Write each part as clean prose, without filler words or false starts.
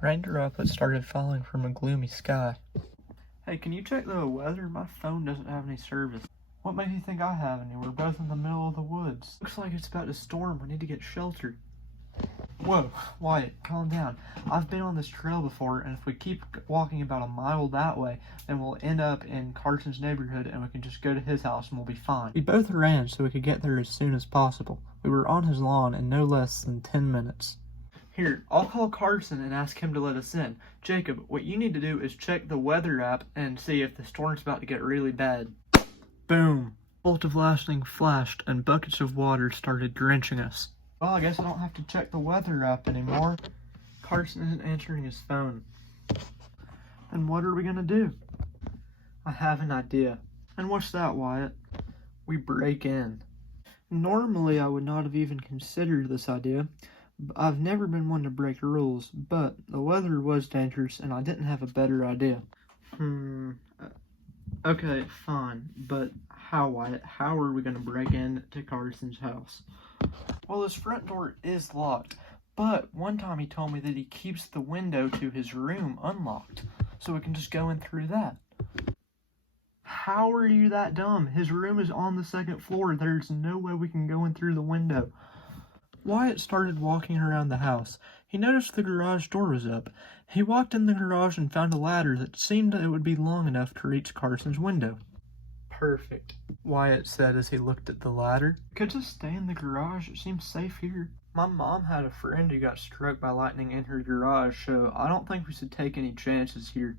Rain droplets started falling from a gloomy sky. Hey, can you check the weather? My phone doesn't have any service. What makes you think I have any? We're both in the middle of the woods. Looks like it's about to storm. We need to get sheltered. Whoa, Wyatt, calm down. I've been on this trail before, and if we keep walking about a mile that way, then we'll end up in Carson's neighborhood, and we can just go to his house and we'll be fine. We both ran so we could get there as soon as possible. We were on his lawn in no less than 10 minutes. Here, I'll call Carson and ask him to let us in. Jacob, what you need to do is check the weather app and see if the storm's about to get really bad. Boom! A bolt of lightning flashed and buckets of water started drenching us. Well, I guess I don't have to check the weather app anymore. Carson isn't answering his phone. And what are we gonna do? I have an idea. And what's that, Wyatt? We break in. Normally, I would not have even considered this idea. I've never been one to break rules, but the weather was dangerous and I didn't have a better idea. Okay, fine, but how, Wyatt? How are we gonna break into Carson's house? Well, his front door is locked, but one time he told me that he keeps the window to his room unlocked, so we can just go in through that. How are you that dumb? His room is on the second floor. There's no way we can go in through the window. Wyatt started walking around the house. He noticed the garage door was up. He walked in the garage and found a ladder that seemed it would be long enough to reach Carson's window. Perfect, Wyatt said as he looked at the ladder. Could just stay in the garage. It seems safe here. My mom had a friend who got struck by lightning in her garage, so I don't think we should take any chances here.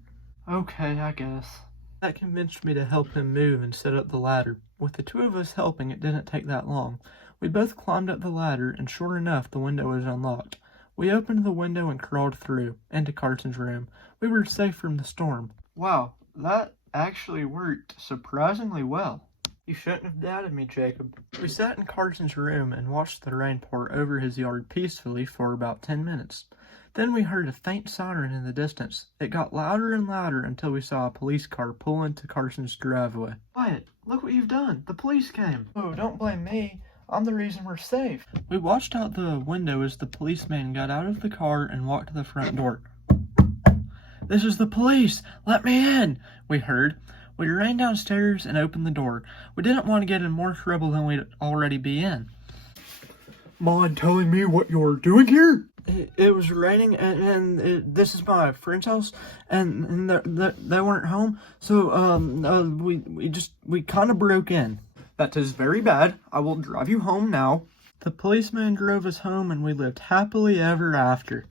Okay, I guess. That convinced me to help him move and set up the ladder. With the two of us helping, it didn't take that long. We both climbed up the ladder, and sure enough, the window was unlocked. We opened the window and crawled through, into Carson's room. We were safe from the storm. Wow, that actually worked surprisingly well. You shouldn't have doubted me, Jacob. We sat in Carson's room and watched the rain pour over his yard peacefully for about 10 minutes. Then we heard a faint siren in the distance. It got louder and louder until we saw a police car pull into Carson's driveway. Wyatt, look what you've done. The police came. Oh, don't blame me. I'm the reason we're safe. We watched out the window as the policeman got out of the car and walked to the front door. This is the police! Let me in! We heard. We ran downstairs and opened the door. We didn't want to get in more trouble than we'd already be in. Mind telling me what you're doing here? It was raining, and this is my friend's house, and they weren't home, so we kind of broke in. That is very bad. I will drive you home now. The policeman drove us home, and we lived happily ever after.